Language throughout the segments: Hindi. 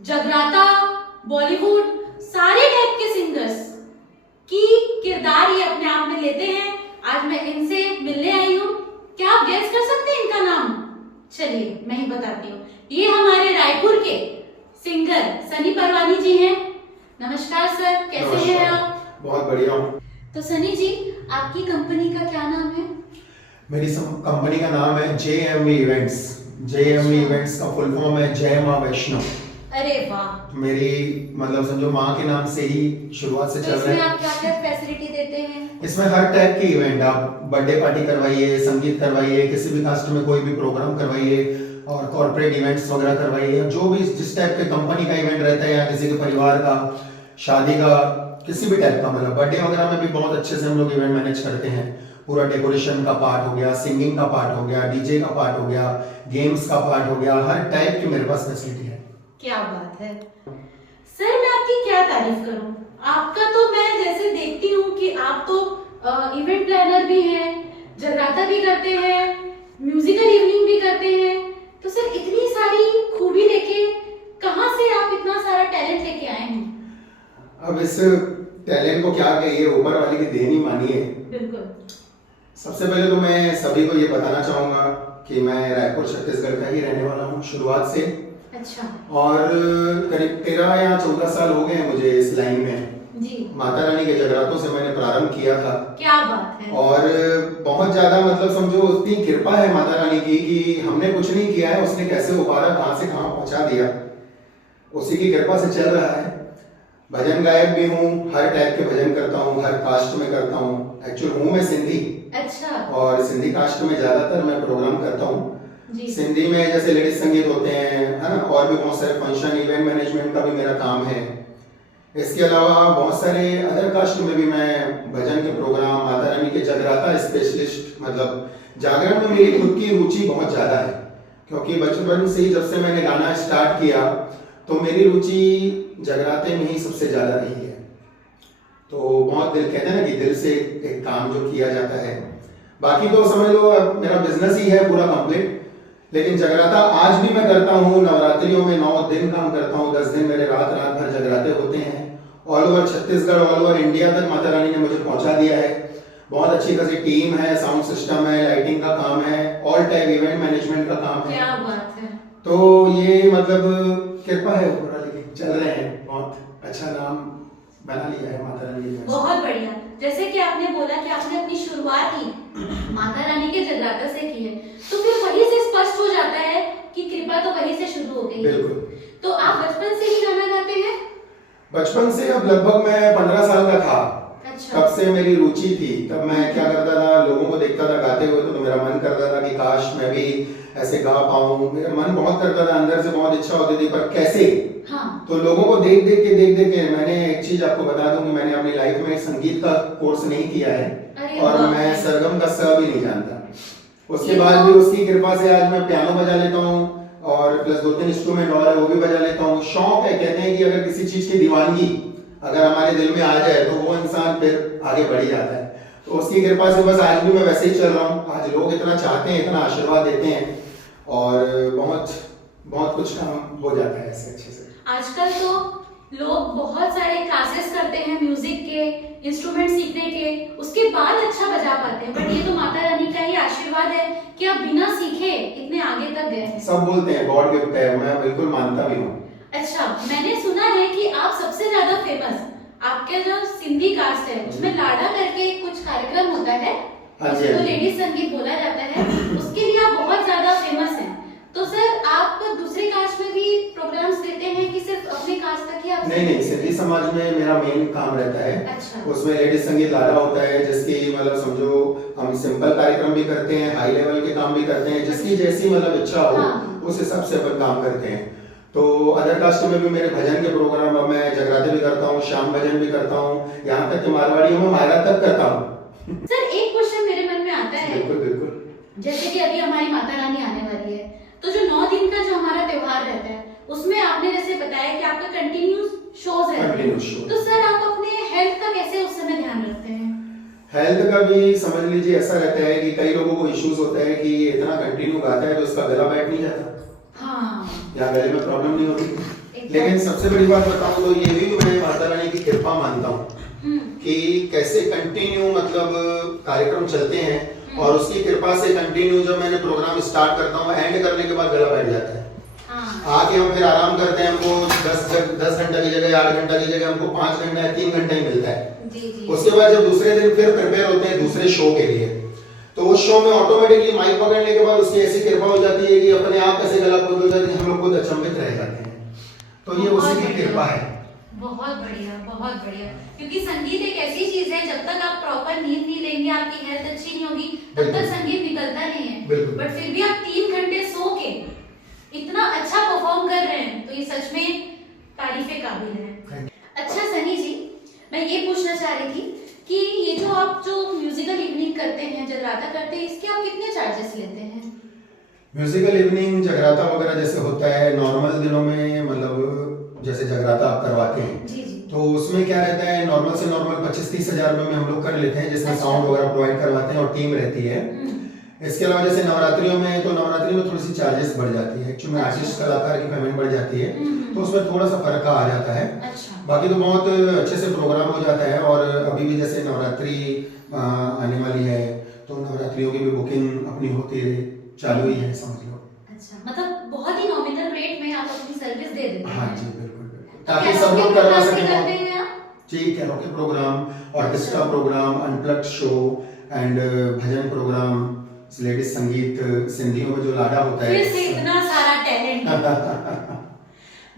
जगराता, बॉलीवुड, सारे टाइप के सिंगर्स की किरदार ये अपने आप में लेते हैं। आज मैं इनसे मिलने आई हूँ। क्या आप गेस कर सकते हैं इनका नाम? चलिए मैं ही बताती हूँ। ये हमारे रायपुर के सिंगर सनी परवानी जी हैं। नमस्कार सर, कैसे हैं आप? बहुत बढ़िया हूँ। तो सनी जी, आपकी कंपनी का क्या नाम है? मेरी कंपनी का नाम है JMV इवेंट्स। JMV इवेंट्स का फुल फॉर्म है जय माँ वैष्णो। अरे वाह। मेरी मतलब समझो माँ के नाम से ही शुरुआत से तो चल रहा इसमें है। आप क्या क्या फैसिलिटी देते हैं? इसमें हर टाइप की इवेंट, आप बर्थडे पार्टी करवाइए, संगीत करवाइए, किसी भी कास्ट में कोई भी प्रोग्राम करवाइए और कॉर्पोरेट इवेंट्स वगैरह करवाइए, जो भी जिस टाइप के कंपनी का इवेंट रहता है या किसी के परिवार का, शादी का, किसी भी टाइप का, मतलब बर्थडे वगैरह में भी बहुत अच्छे से हम लोग इवेंट मैनेज करते हैं। पूरा डेकोरेशन का पार्ट हो गया, सिंगिंग का पार्ट हो गया, डीजे का पार्ट हो गया, गेम्स का पार्ट हो गया, हर टाइप की मेरे पास फैसिलिटी है। क्या बात है सर, मैं आपकी क्या तारीफ करूं। आपका तो मैं जैसे देखती हूँ कि आप तो इवेंट प्लानर भी हैं, जगराता भी करते हैं, म्यूजिकल इवनिंग भी करते हैं। तो सर इतनी सारी खूबी लेके कहाँ से आप इतना सारा टैलेंट लेके आए हैं? अब इस टैलेंट को क्या कहिए, ऊपर वाले की देन ही मानिए। बिल्कुल। सबसे पहले तो मैं सभी को ये बताना चाहूंगा कि मैं रायपुर छत्तीसगढ़ का ही रहने वाला हूँ शुरुआत से। अच्छा। और करीब 13 या 14 साल हो गए हैं मुझे इस लाइन में। जी। माता रानी के जगरातों से मैंने प्रारंभ किया था। क्या बात है। और बहुत ज्यादा मतलब समझो उतनी कृपा है माता रानी की कि हमने कुछ नहीं किया है, उसने कैसे उबारा, कहां से कहां पहुंचा दिया, उसी की कृपा से चल रहा है। भजन गायक भी हूँ, हर टाइप के भजन करता हूँ, हर कास्ट में करता हूँ। एक्चुअल हूँ मैं सिंधी। अच्छा। और सिंधी कास्ट में ज्यादातर मैं प्रोग्राम करता हूँ। जी। सिंधी में जैसे लेडीज संगीत होते हैं, है ना, और भी बहुत सारे फंक्शन, इवेंट मैनेजमेंट का भी मेरा काम है। इसके अलावा बहुत सारे अदर कास्ट में भी मैं भजन के प्रोग्राम, माता रानी के जगराता स्पेशलिस्ट, मतलब जागरण में मेरी खुद की रुचि बहुत ज्यादा है। क्योंकि बचपन से ही जब से मैंने गाना स्टार्ट किया तो मेरी रुचि जगराते में ही सबसे ज्यादा रही है। तो बहुत दिल, कहते हैं ना कि दिल से एक काम जो किया जाता है। बाकी तो समझ लो अब मेरा बिजनेस ही है पूरा कंप्लीट। लेकिन जगराता आज भी मैं करता हूँ। नवरात्रियों में 9 दिन काम करता हूँ, 10 दिन मेरे रात रात भर जगराते होते हैं। All over Chhattisgarh, all over India तक माता रानी ने मुझे पहुंचा दिया है। बहुत अच्छी खासी टीम है, साउंड सिस्टम है, लाइटिंग का काम है, ऑल टाइप इवेंट मैनेजमेंट का काम है। क्या बात है। तो ये मतलब कृपा है ऊपर वाले की, चल रहे हैं। बहुत अच्छा नाम बना लिया है माता रानी ने। बहुत बढ़िया। जैसे कि आपने बोला कि आपने अपनी शुरुआत ही माता रानी के जगराता से की है, तो फिर वहीं से स्पष्ट हो जाता है कि कृपा तो वहीं से शुरू हो गई। बिल्कुल। तो आप बचपन से ही गाना गाते हैं? बचपन से, अब लगभग मैं 15 साल का था। अच्छा। तब से मेरी रुचि थी। तब मैं क्या करता था, लोगों को देखता था गाते हुए तो मेरा मन करता था कि काश मैं भी ऐसे गा पाऊं। मेरा मन बहुत करता था, अंदर से बहुत इच्छा होती थी, पर कैसे। हाँ। तो लोगों को देख देख के मैंने एक चीज आपको बता दूं कि मैंने अपनी लाइफ में संगीत का कोर्स नहीं किया है और मैं सरगम का स भी नहीं जानता। उसके बाद भी उसकी कृपा से आज मैं पियानो बजा लेता हूँ और प्लस 2-3 इंस्ट्रूमेंट और है वो भी बजा लेता हूँ। शौक है। कहते हैं कि अगर किसी चीज की दीवानगी अगर हमारे दिल में आ जाए तो वो इंसान फिर आगे बढ़ ही जाता है। तो उसकी कृपा से बस आज भी मैं वैसे ही चल रहा हूँ। आज लोग इतना चाहते हैं, इतना आशीर्वाद देते हैं और बहुत बहुत कुछ काम हो जाता है ऐसे अच्छे से। आजकल तो लोग बहुत सारे क्लासेस करते हैं म्यूजिक के, इंस्ट्रूमेंट सीखने के, उसके बाद अच्छा बजा पाते हैं। बट ये तो माता रानी का ही आशीर्वाद है कि आप बिना सीखे इतने आगे तक गए हैं। सब बोलते हैं गॉड गिफ्ट है, मैं बिल्कुल मानता भी हूँ। अच्छा, मैंने सुना है कि आप सबसे ज्यादा फेमस, आपके जो सिंधी कास्ट है उसमें लाड़ा करके कुछ कार्यक्रम होता है, जिसको लेडीज संगीत बोला जाता है, उसके लिए आप बहुत ज्यादा फेमस हैं। तो सर आप दूसरे कास्ट में भी प्रोग्राम्स देते हैं कि सिर्फ अपने कास्ट तक ही आप? नहीं, सिंधी समाज में मेरा मेन काम रहता है। अच्छा। उसमें लेडीज संगीत लाड़ा होता है, जिसकी मतलब समझो हम सिंपल कार्यक्रम भी करते हैं, हाई लेवल के काम भी करते हैं, जिसकी जैसी मतलब इच्छा हो। हाँ। उस हिसाब से अपन काम करते हैं। तो अदर कास्ट में भी मेरे भजन के प्रोग्राम, अब मैं जगराते भी करता हूँ, शाम भजन भी करता हूँ, यहाँ तक कि मारवाड़ियों में मायरा तक करता हूँ। सर एक क्वेश्चन मेरे मन में आता है। बिल्कुल बिल्कुल। जैसे कि अभी हमारी माता रानी आने वाली है, तो जो 9 दिन का जो हमारा त्योहार रहता है उसमें आपने जैसे बताया कि आपका कंटिन्यूस शोज रहते हैं, तो सर आप अपने हेल्थ का कैसे उस समय ध्यान रखते हैं? हेल्थ का भी समझ लीजिए ऐसा रहता है कि कई लोगों को इश्यूज होता है कि इतना कंटिन्यू गाता है तो उसका गला बैठ नहीं जाता। हाँ। या गले में प्रॉब्लम नहीं होती। लेकिन सबसे बड़ी बात बताऊं तो ये भी मैं माता रानी की कृपा मानता हूँ कि कैसे कंटिन्यू मतलब कार्यक्रम चलते हैं और उसकी कृपा से कंटिन्यू जब मैंने प्रोग्राम स्टार्ट करता हूँ एंड करने के बाद गला बैठ जाता है। आके हम फिर आराम करते हैं, हमको 10 घंटा की जगह 8 घंटा की जगह हमको 5 घंटा या 3 घंटा ही मिलता है। उसके बाद जब दूसरे दिन फिर प्रिपेयर होते हैं दूसरे शो के लिए, तो उस शो में ऑटोमेटिकली माइक पकड़ने के बाद उसकी ऐसी कृपा हो जाती है कि अपने आप ऐसे गला खोल हो जाती है, हम लोग खुद अचंभित रह जाते हैं। तो ये उसी की कृपा है। बहुत बढ़िया, बहुत बढ़िया। क्योंकि संगीत एक ऐसी चीज है, जब तक आप प्रॉपर नींद नहीं लेंगे, आपकी हेल्थ अच्छी नहीं होगी, तब तक संगीत निकलता नहीं है। बट फिर भी आप 3 घंटे सो के इतना अच्छा परफॉर्म कर रहे हैं, तो ये सच में तारीफे काबिल है। अच्छा सनी जी, मैं ये पूछना चाह रही थी कि ये जो आप जो म्यूजिकल इवनिंग करते हैं, जगराता करते हैं, इसके आप कितने चार्जेस लेते हैं? म्यूजिकल इवनिंग जगराता वगैरह जैसे होता है नॉर्मल दिनों में, मतलब जैसे जगराता आप करवाते हैं जी जी, तो उसमें क्या रहता है, नॉर्मल से नॉर्मल 25-30 हजार रुपए में हम लोग कर लेते हैं, जिसमें साउंड वगैरह प्रोवाइड करवाते हैं और टीम रहती है। इसके अलावा जैसे नवरात्रियों में, तो नवरात्रि में थोड़ी सी चार्जेस बढ़ जाती है, एक्चुअली आर्टिस्ट कलाकार की पेमेंट बढ़ जाती है, तो उसमें थोड़ा सा फर्क आ जाता है। बाकी तो बहुत अच्छे से प्रोग्राम हो जाता है। और अभी भी जैसे नवरात्रि आने वाली है, तो नवरात्रियों की भी बुकिंग अपनी होती है, चालू ही है समझ लो। अच्छा, मतलब बहुत ही नॉमिनल रेट में आप अपनी सर्विस दे देते हैं। हाँ जी, बिल्कुल, ताकि सब लोग करवा सकें। जी, karaoke programme, orchestra programme, unplugged show and bhajan programme, ladies sangeet, सिंधियों में जो लाडा होता है, फिर से इतना सारा टैलेंट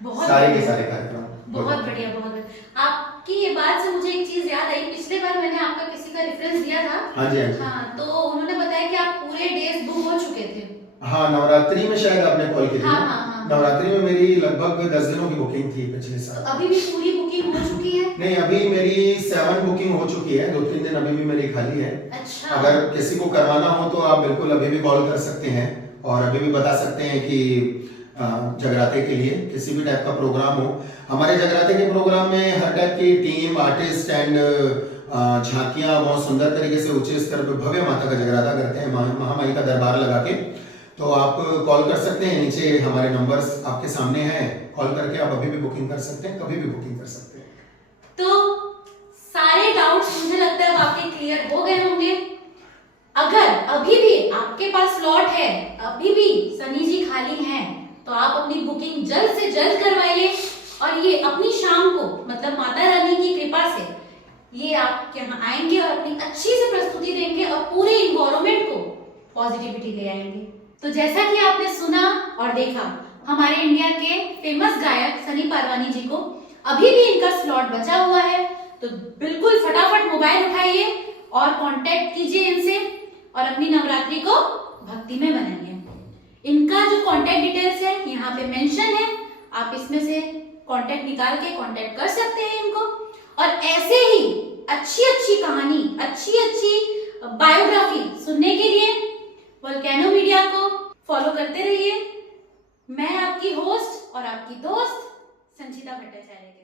बहुत सारे के सारे कार्यक्रम। बहुत बढ़िया, बहुत बढ़िया। आपकी ये बात से मुझे एक चीज याद आई, पिछले बार मैंने आपका किसी का रेफरेंस दिया था। हाँ जी, हाँ जी। हाँ, तो उन्होंने बताया कि आप पूरे डेज बुक हो चुके थे। हाँ, नवरात्रि में शायद आपने कॉल की थी। हाँ, हाँ, हाँ। नवरात्रि में मेरी लगभग 10 दिनों की बुकिंग थी पिछले साल। अभी भी पूरी बुकिंग हो चुकी है? नहीं, अभी मेरी 7 बुकिंग हो चुकी है, 2-3 दिन अभी भी मेरी खाली है। अच्छा। अगर किसी को करवाना हो तो आप बिल्कुल अभी भी कॉल कर सकते हैं और अभी भी बता सकते हैं कि जगराते के लिए किसी भी टाइप का प्रोग्राम हो। हमारे जगराते के प्रोग्राम में हर टाइप की टीम, आर्टिस्ट एंड झांकियां बहुत सुंदर तरीके से ऊंचे स्तर पर भव्य माता का जगराता करते हैं, महामाई का दरबार लगा के। तो आप कॉल कर सकते हैं, नीचे हमारे नंबर्स आपके सामने हैं, कॉल करके आप अभी भी बुकिंग कर सकते हैं, कभी भी बुकिंग कर सकते हैं। तो सारे डाउट्स मुझे लगता है आपके क्लियर हो गए होंगे। अगर अभी भी आपके पास स्लॉट है, अभी भी सनी जी खाली हैं, तो आप अपनी बुकिंग जल्द से जल्द करवाइए और ये अपनी शाम को, मतलब माता रानी की कृपा से, ये आप यहाँ आएंगे और अपनी अच्छी से प्रस्तुति देंगे और पूरे इन्वायरमेंट को पॉजिटिविटी ले आएंगे। तो जैसा कि आपने सुना और देखा, हमारे इंडिया के फेमस गायक सनी पारवानी जी को अभी भी इनका स्लॉट बचा हुआ है, तो बिल्कुल फटाफट मोबाइल उठाइए और कांटेक्ट कीजिए इनसे और अपनी नवरात्रि को भक्ति में बनाइए। इनका जो कांटेक्ट डिटेल्स है यहाँ पे मेंशन है, आप इसमें से कांटेक्ट निकाल के कांटेक्ट कर सकते हैं इनको। और ऐसे ही अच्छी अच्छी कहानी, अच्छी अच्छी बायोग्राफी सुनने के लिए वोल्केनो मीडिया को फॉलो करते रहिए। मैं आपकी होस्ट और आपकी दोस्त संचिता भट्टाचार्य।